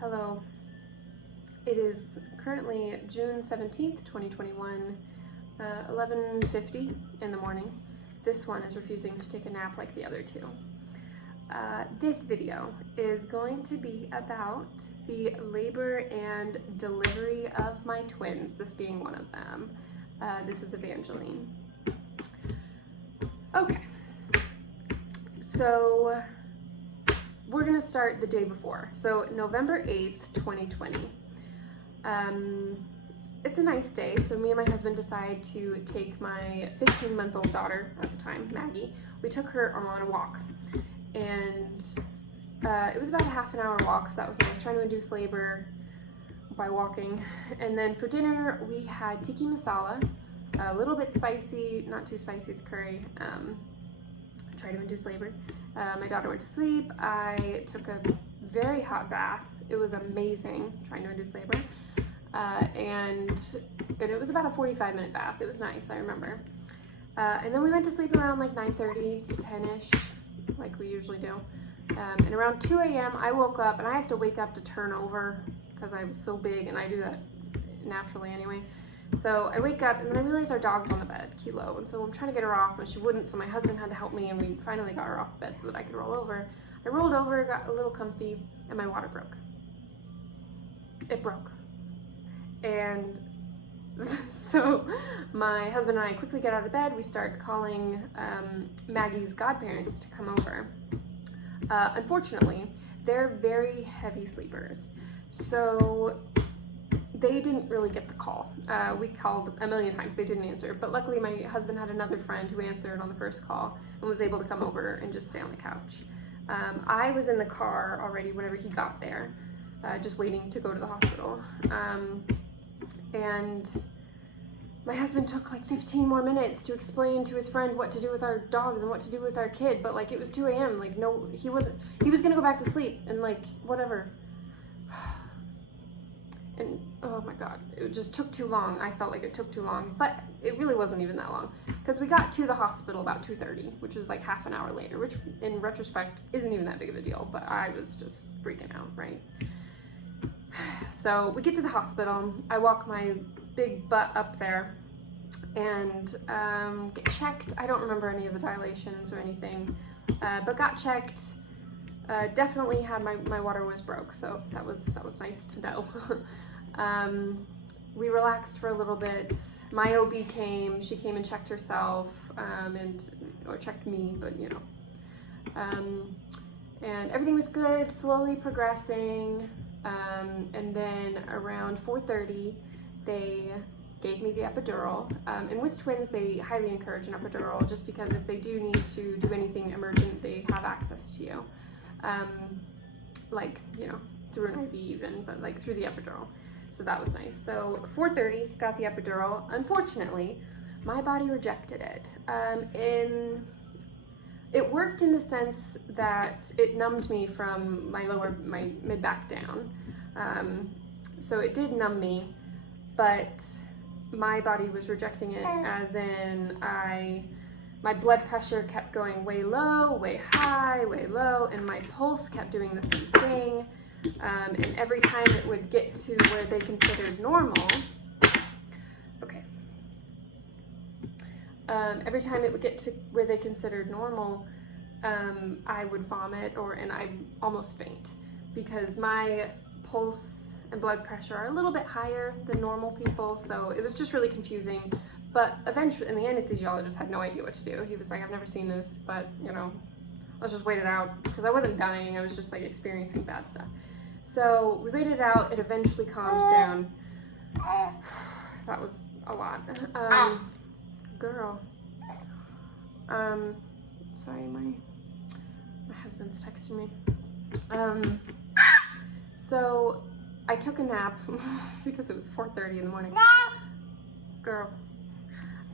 Hello. It is currently June 17th, 2021, 11:50 in the morning. This one is refusing to take a nap like the other two. This video is going to be about the labor and delivery of my twins, this being one of them. This is Evangeline. Okay, so we're gonna start the day before. So November 8th, 2020. It's a nice day, so me and my husband decide to take my 15-month-old daughter at the time, Maggie. We took her on a walk, and it was about a half an hour walk, so that was nice, trying to induce labor by walking. And then for dinner, we had tikka masala, a little bit spicy, not too spicy, it's curry, try to induce labor. My daughter went to sleep. I took a very hot bath. It was amazing, trying to induce labor. And it was about a 45-minute bath. It was nice, I remember. And then we went to sleep around like 9:30 to 10-ish, like we usually do. And around 2 a.m. I woke up, and I have to wake up to turn over because I was so big, and I do that naturally anyway. So I wake up, and then I realize our dog's on the bed, Kilo, and so I'm trying to get her off, and she wouldn't, so my husband had to help me, and we finally got her off the bed so that I could roll over. I rolled over, got a little comfy, and my water broke. It broke. And so my husband and I quickly get out of bed. We start calling Maggie's godparents to come over. Unfortunately, they're very heavy sleepers, so they didn't really get the call. We called a million times, they didn't answer, but luckily my husband had another friend who answered on the first call and was able to come over and just stay on the couch. I was in the car already whenever he got there, just waiting to go to the hospital. And my husband took like 15 more minutes to explain to his friend what to do with our dogs and what to do with our kid, but like it was 2 a.m. Like no, he was gonna go back to sleep and like whatever. And oh my god, it just took too long. I felt like it took too long, but it really wasn't even that long because we got to the hospital about 2:30, which was like half an hour later, which in retrospect isn't even that big of a deal, but I was just freaking out, right? So we get to the hospital. I walk my big butt up there and get checked. I don't remember any of the dilations or anything, but got checked. Definitely had my water was broke, so that was nice to know. We relaxed for a little bit. My OB came. She came and checked herself, or checked me, but you know. And everything was good. Slowly progressing. And then around 4:30, they gave me the epidural. And with twins, they highly encourage an epidural just because if they do need to do anything emergent, they have access to you. Like, you know, through an IV even, but like through the epidural. So that was nice. So 4:30, got the epidural. Unfortunately, my body rejected it. It worked in the sense that it numbed me from my mid back down. So it did numb me, but my body was rejecting it as in my blood pressure kept going way low, way high, way low, and my pulse kept doing the same thing. And every time it would get to where they considered normal, okay. Every time it would get to where they considered normal, I would vomit and I'd almost faint because my pulse and blood pressure are a little bit higher than normal people, so it was just really confusing. But eventually, and the anesthesiologist had no idea what to do. He was like, I've never seen this, but you know, let's just wait it out because I wasn't dying, I was just like experiencing bad stuff. So we waited it out, it eventually calmed down. That was a lot. Girl. Sorry, my husband's texting me. So I took a nap because it was 4:30 in the morning. Girl.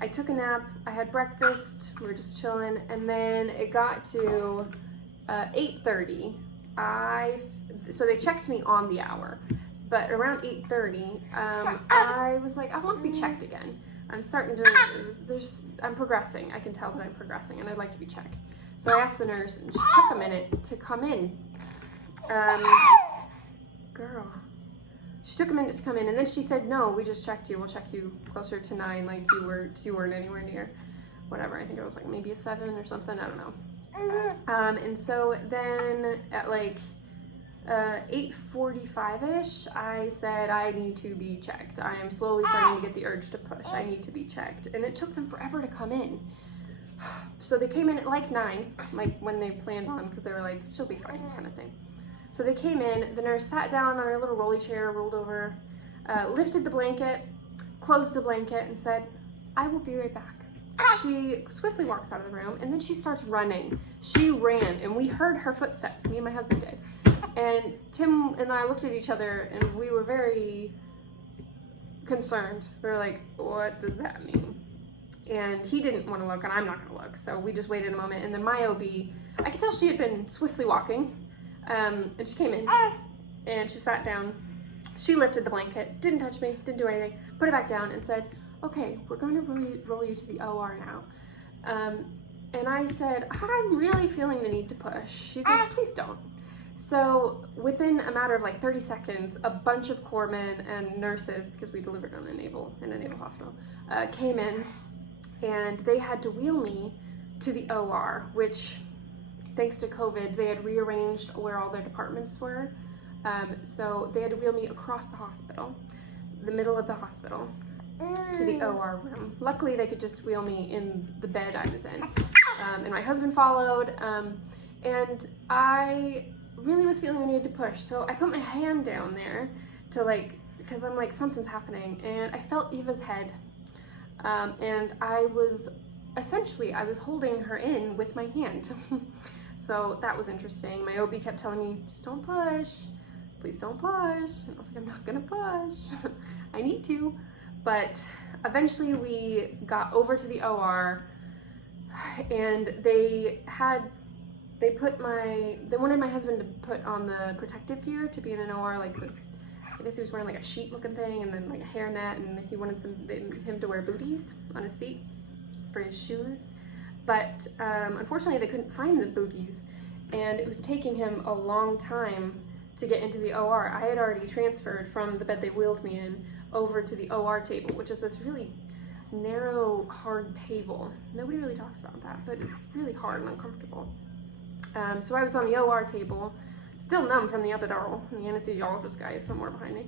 I took a nap, I had breakfast, we were just chilling, and then it got to 8:30. So they checked me on the hour, but around 8:30, I was like, I want to be checked again. I'm starting to, I'm progressing. I can tell that I'm progressing, and I'd like to be checked. So I asked the nurse, and she took a minute to come in. Girl. she took a minute to come in, and then she said, no, we just checked you. We'll check you closer to 9, like you weren't anywhere near, whatever. I think it was like maybe a 7 or something. I don't know. And so then at like 8:45-ish, I said, I need to be checked. I am slowly starting to get the urge to push. I need to be checked. And it took them forever to come in. So they came in at like 9, like when they planned on, because they were like, she'll be fine kind of thing. So they came in, the nurse sat down on her little rolly chair, rolled over, lifted the blanket, closed the blanket, and said, I will be right back. She swiftly walks out of the room, and then she starts running. She ran, and we heard her footsteps, me and my husband did. And Tim and I looked at each other, and we were very concerned. We were like, what does that mean? And he didn't want to look, and I'm not going to look. So we just waited a moment, and then my OB, I could tell she had been swiftly walking. And she came in, and she sat down. She lifted the blanket, didn't touch me, didn't do anything, put it back down, and said, okay, we're going to roll you to the OR now. And I said, I'm really feeling the need to push. She said, please don't. So within a matter of like 30 seconds, a bunch of corpsmen and nurses, because we delivered in a naval hospital, came in, and they had to wheel me to the OR, which, thanks to COVID, they had rearranged where all their departments were. So they had to wheel me across the hospital, the middle of the hospital, to the OR room. Luckily, they could just wheel me in the bed I was in. And my husband followed, and I really was feeling the need to push. So I put my hand down there to because I'm like, something's happening, and I felt Eva's head. And I was holding her in with my hand. So that was interesting. My OB kept telling me, just don't push, please don't push. And I was like, I'm not gonna push. I need to. But eventually we got over to the OR, and they wanted my husband to put on the protective gear to be in an OR, like I guess he was wearing like a sheet looking thing, and then like a hairnet, and he wanted him to wear booties on his feet for his shoes. But unfortunately they couldn't find the booties, and it was taking him a long time to get into the OR. I had already transferred from the bed they wheeled me in over to the OR table, which is this really narrow, hard table. Nobody really talks about that, but it's really hard and uncomfortable. So I was on the OR table, still numb from the epidural, and the anesthesiologist guy is somewhere behind me.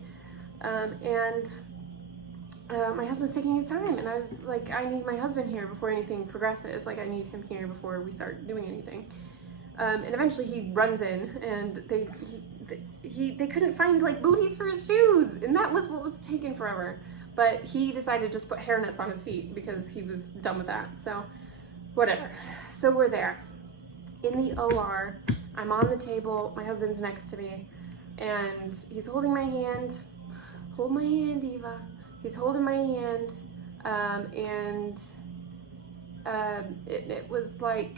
My husband's taking his time, and I was like, I need my husband here before anything progresses. Like, I need him here before we start doing anything. And eventually he runs in, and they couldn't find like booties for his shoes, and that was what was taking forever. But he decided to just put hairnets on his feet because he was done with that. So whatever. So we're there in the OR. I'm on the table, my husband's next to me, and he's holding my hand. Hold my hand, Eva. He's holding my hand, it was like,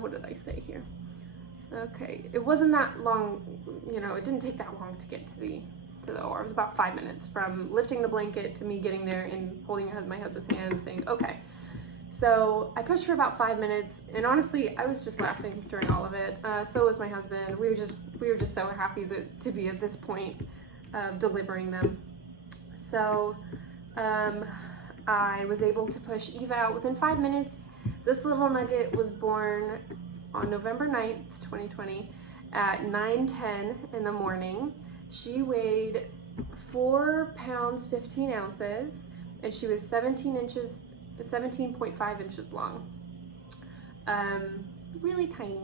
what did I say here? Okay, it wasn't that long, you know, it didn't take that long to get to the OR. It was about 5 minutes from lifting the blanket to me getting there and holding my husband's hand and saying, okay. So I pushed for about 5 minutes, and honestly, I was just laughing during all of it. So was my husband. We were just so happy to be at this point of delivering them. So I was able to push Eva out within 5 minutes. This little nugget was born on November 9th, 2020 at 9:10 in the morning. She weighed 4 pounds, 15 ounces, and she was 17.5 inches long. Really tiny.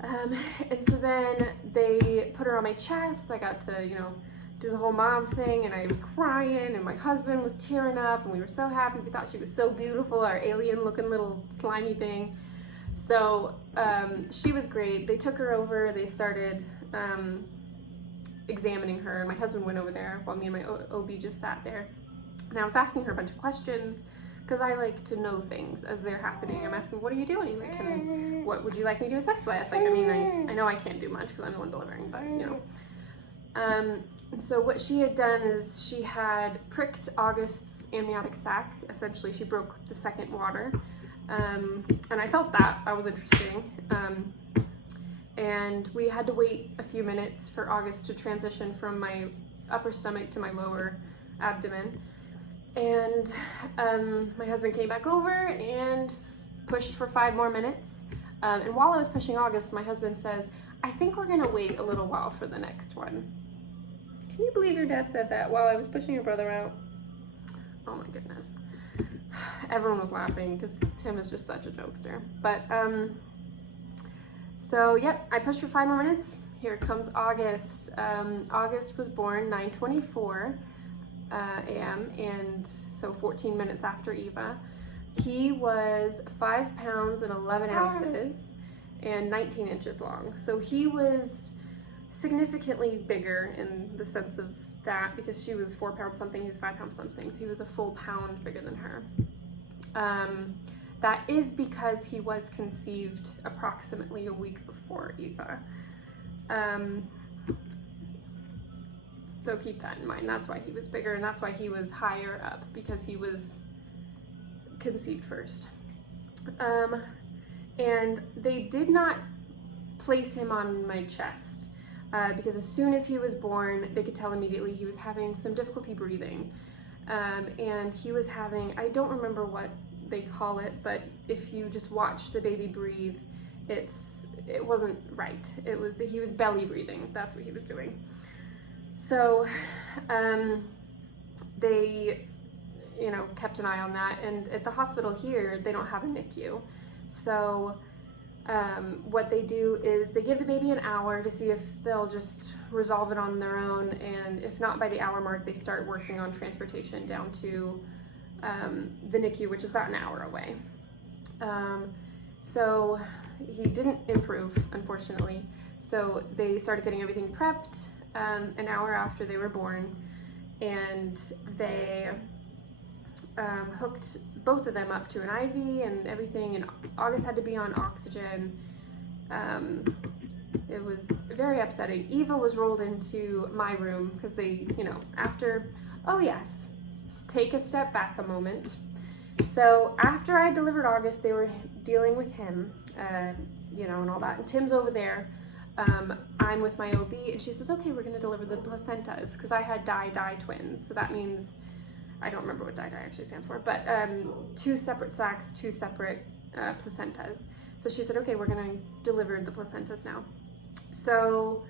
And so then they put her on my chest. I got to, you know, do the whole mom thing, and I was crying, and my husband was tearing up, and we were so happy. We thought she was so beautiful, our alien looking little slimy thing. So she was great. They took her over, they started examining her, and my husband went over there while me and my OB just sat there. And I was asking her a bunch of questions, because I like to know things as they're happening. I'm asking, what are you doing? Like, what would you like me to assist with? Like, I mean, I know I can't do much because I'm the one delivering, but, you know. And so what she had done is she had pricked August's amniotic sac. Essentially, she broke the second water. And I felt that was interesting. And we had to wait a few minutes for August to transition from my upper stomach to my lower abdomen. And my husband came back over and pushed for 5 more minutes. And while I was pushing August, my husband says, I think we're gonna wait a little while for the next one. Can you believe your dad said that while I was pushing your brother out? Oh my goodness. Everyone was laughing because Tim is just such a jokester. But, so yep, I pushed for 5 more minutes. Here comes August. August was born 9:24 a.m. and so 14 minutes after Eva. He was 5 pounds and 11 ounces and 19 inches long. So he was significantly bigger in the sense of that, because she was 4 pounds something, he was 5 pounds something. So he was a full pound bigger than her. That is because he was conceived approximately a week before Eva. So keep that in mind. That's why he was bigger, and that's why he was higher up, because he was conceived first. And they did not place him on my chest, because as soon as he was born, they could tell immediately he was having some difficulty breathing. And he was having, I don't remember what they call it, but if you just watch the baby breathe, it wasn't right. He was belly breathing. That's what he was doing. So they, you know, kept an eye on that. And at the hospital here, they don't have a NICU. So what they do is they give the baby an hour to see if they'll just resolve it on their own, and if not, by the hour mark, they start working on transportation down to the NICU, which is about an hour away. So he didn't improve, unfortunately. So they started getting everything prepped an hour after they were born, and they hooked both of them up to an IV and everything, and August had to be on oxygen. It was very upsetting. Eva was rolled into my room because they, you know, after, oh yes, take a step back a moment. So after I delivered August, they were dealing with him, you know, and all that. And Tim's over there. I'm with my OB, and she says, okay, we're going to deliver the placentas, because I had di twins. So that means, I don't remember what di actually stands for, but 2 separate sacs, 2 separate placentas. So she said, okay, we're going to deliver the placentas now. So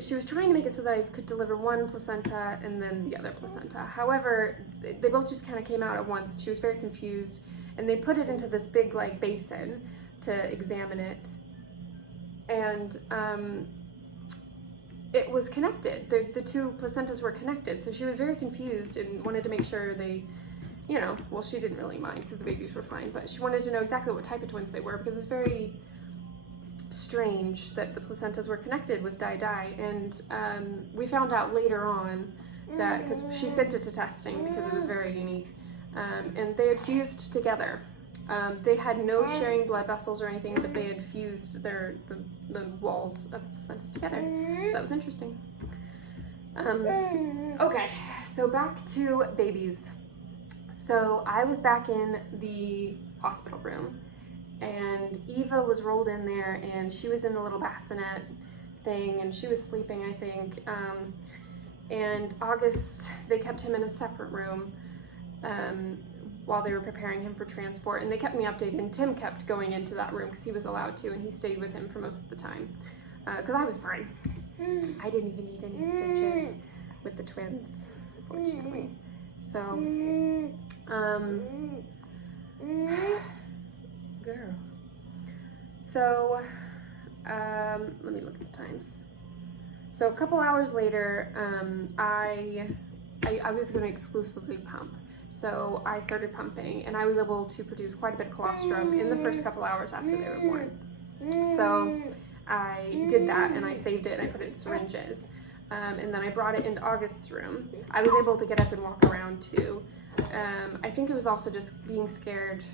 she was trying to make it so that I could deliver one placenta and then the other placenta. However, they both just kind of came out at once. She was very confused, and they put it into this big like basin to examine it. And it was connected. The 2 placentas were connected. So she was very confused and wanted to make sure they, you know, well, she didn't really mind because the babies were fine, but she wanted to know exactly what type of twins they were, because it's very strange that the placentas were connected with di. And we found out later on that, because she sent it to testing because it was very unique, and they had fused together. They had no sharing blood vessels or anything, but they had fused the walls of the placentas together. So that was interesting. Okay, so back to babies. So I was back in the hospital room, and Eva was rolled in there, and she was in the little bassinet thing, and she was sleeping, I think. And August, they kept him in a separate room while they were preparing him for transport, and they kept me updated, and Tim kept going into that room because he was allowed to, and he stayed with him for most of the time, because I was fine. I didn't even need any stitches with the twins, unfortunately. So, girl. So, let me look at the times. So a couple hours later, I was going to exclusively pump. So I started pumping, and I was able to produce quite a bit of colostrum in the first couple hours after they were born. So I did that, and I saved it, and I put it in syringes. And then I brought it into August's room. I was able to get up and walk around too. I think it was also just being scared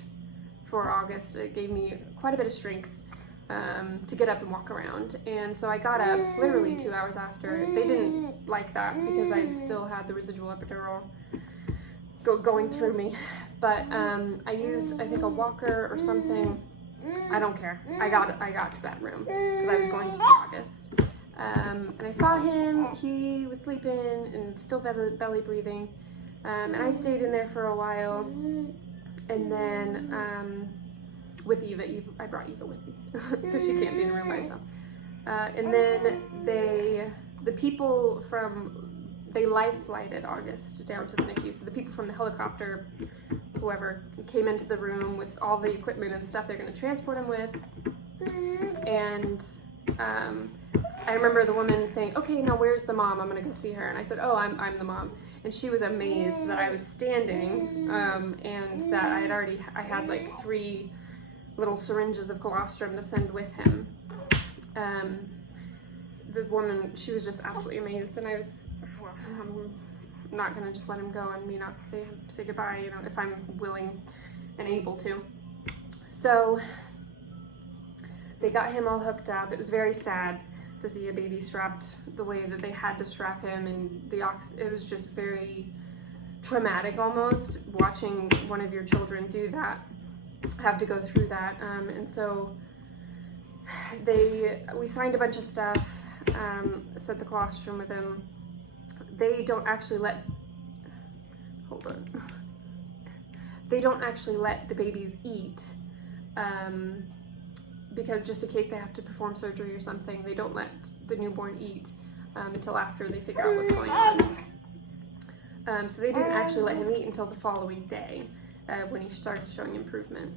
for August. It gave me quite a bit of strength to get up and walk around. And so I got up literally 2 hours after. They didn't like that because I still had the residual epidural going through me. But I used, I think, a walker or something. I don't care. I got to that room because I was going to see August. And I saw him, he was sleeping and still belly breathing. And I stayed in there for a while. And then with Eva, I brought Eva with me because she can't be in the room by herself. And then the people they life flighted August down to the NICU. So the people from the helicopter, whoever, came into the room with all the equipment and stuff they're going to transport him with. And I remember the woman saying, okay, now where's the mom? I'm going to go see her. And I said, oh, I'm the mom. And she was amazed that I was standing and that I had like 3 little syringes of colostrum to send with him. The woman, she was just absolutely amazed, and I was, well, I'm not going to just let him go and me not say goodbye, you know, if I'm willing and able to. So they got him all hooked up. It was very sad to see a baby strapped the way that they had to strap him, and it was just very traumatic almost, watching one of your children do that, have to go through that. And so we signed a bunch of stuff, set the colostrum with him. They don't actually let the babies eat, because just in case they have to perform surgery or something, they don't let the newborn eat until after they figure out what's going on. So they didn't actually let him eat until the following day when he started showing improvement.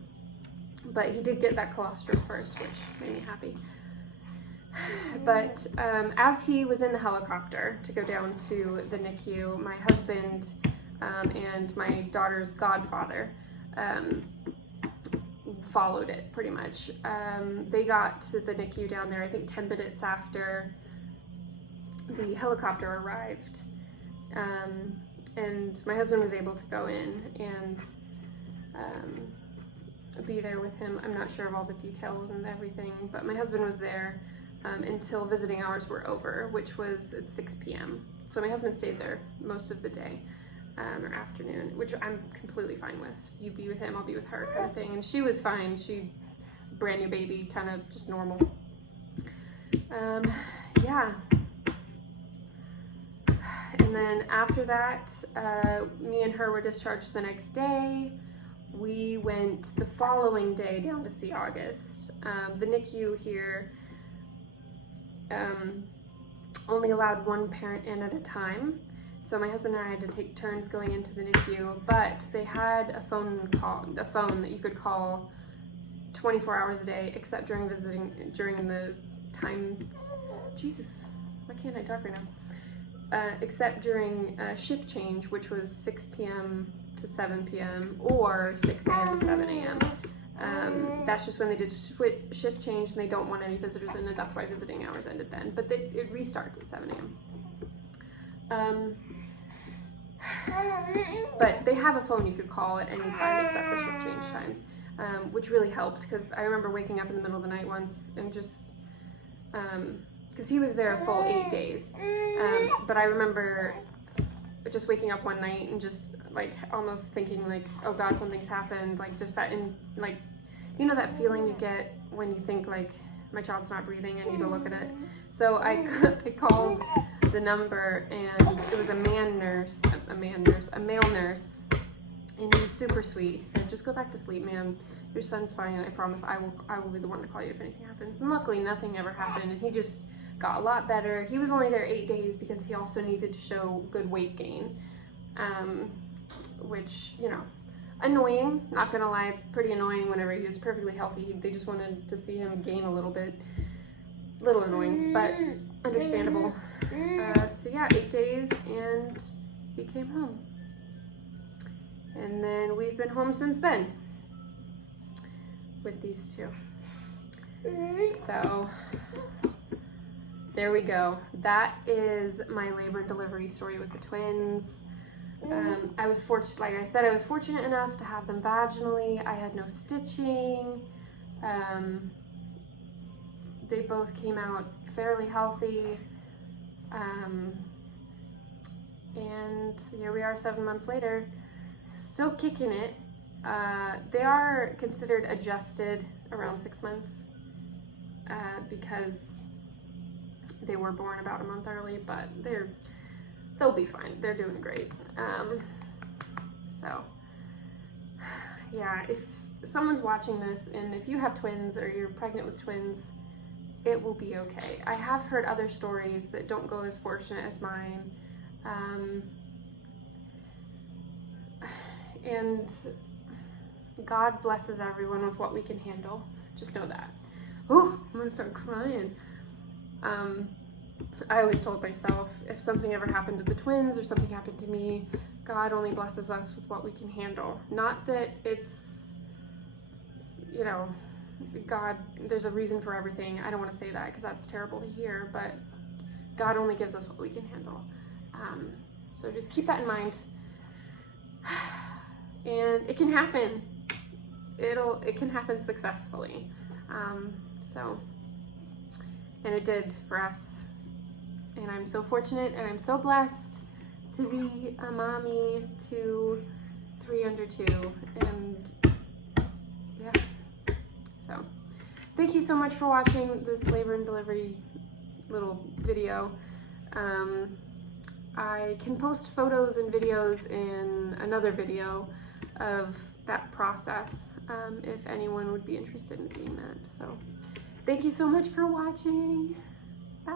But he did get that colostrum first, which made me happy. But as he was in the helicopter to go down to the NICU, my husband and my daughter's godfather followed it pretty much. They got to the NICU down there, I think 10 minutes after the helicopter arrived. And my husband was able to go in and be there with him. I'm not sure of all the details and everything, but my husband was there until visiting hours were over, which was at 6 p.m. So my husband stayed there most of the day or afternoon, which I'm completely fine with. You be with him, I'll be with her kind of thing. And she was fine. She, brand new baby, kind of just normal. Yeah. And then after that, me and her were discharged the next day. We went the following day down to see August. The NICU here only allowed one parent in at a time. So my husband and I had to take turns going into the NICU, but they had a phone that you could call 24 hours a day, except during the time, Jesus, why can't I talk right now? Except during shift change, which was 6 p.m. to 7 p.m. or 6 a.m. to 7 a.m. That's just when they did shift change and they don't want any visitors in it. That's why visiting hours ended then. But it restarts at 7 a.m. But they have a phone you could call at any time except the shift change times, which really helped, because I remember waking up in the middle of the night once and just, because he was there a full 8 days. But I remember just waking up one night and just like almost thinking like, oh God, something's happened. Like just that, like, you know, that feeling you get when you think like, my child's not breathing, I need to look at it. So I called the number, and it was a male nurse, and he was super sweet. He said, just go back to sleep, ma'am. Your son's fine, and I promise I will be the one to call you if anything happens. And luckily nothing ever happened, and he just got a lot better. He was only there 8 days because he also needed to show good weight gain, which, you know, annoying, not gonna lie. It's pretty annoying whenever he was perfectly healthy. They just wanted to see him gain a little bit. Little annoying, but understandable. So yeah, 8 days, and he came home. And then we've been home since then with these two. So there we go. That is my labor and delivery story with the twins. I was fortunate, like I said, I was fortunate enough to have them vaginally. I had no stitching. They both came out fairly healthy. And here we are 7 months later, still kicking it. They are considered adjusted around 6 months because They were born about a month early, but they'll be fine. They're doing great. So yeah, if someone's watching this and if you have twins or you're pregnant with twins, it will be okay. I have heard other stories that don't go as fortunate as mine. And God blesses everyone with what we can handle. Just know that. Oh, I'm gonna start crying. I always told myself, if something ever happened to the twins or something happened to me, God only blesses us with what we can handle. Not that it's, you know, God, there's a reason for everything. I don't want to say that because that's terrible to hear, but God only gives us what we can handle. So just keep that in mind. And it can happen. It can happen successfully. And it did for us. And I'm so fortunate and I'm so blessed to be a mommy to 3 under 2. And yeah, so thank you so much for watching this labor and delivery little video. I can post photos and videos in another video of that process, if anyone would be interested in seeing that. So thank you so much for watching. Bye.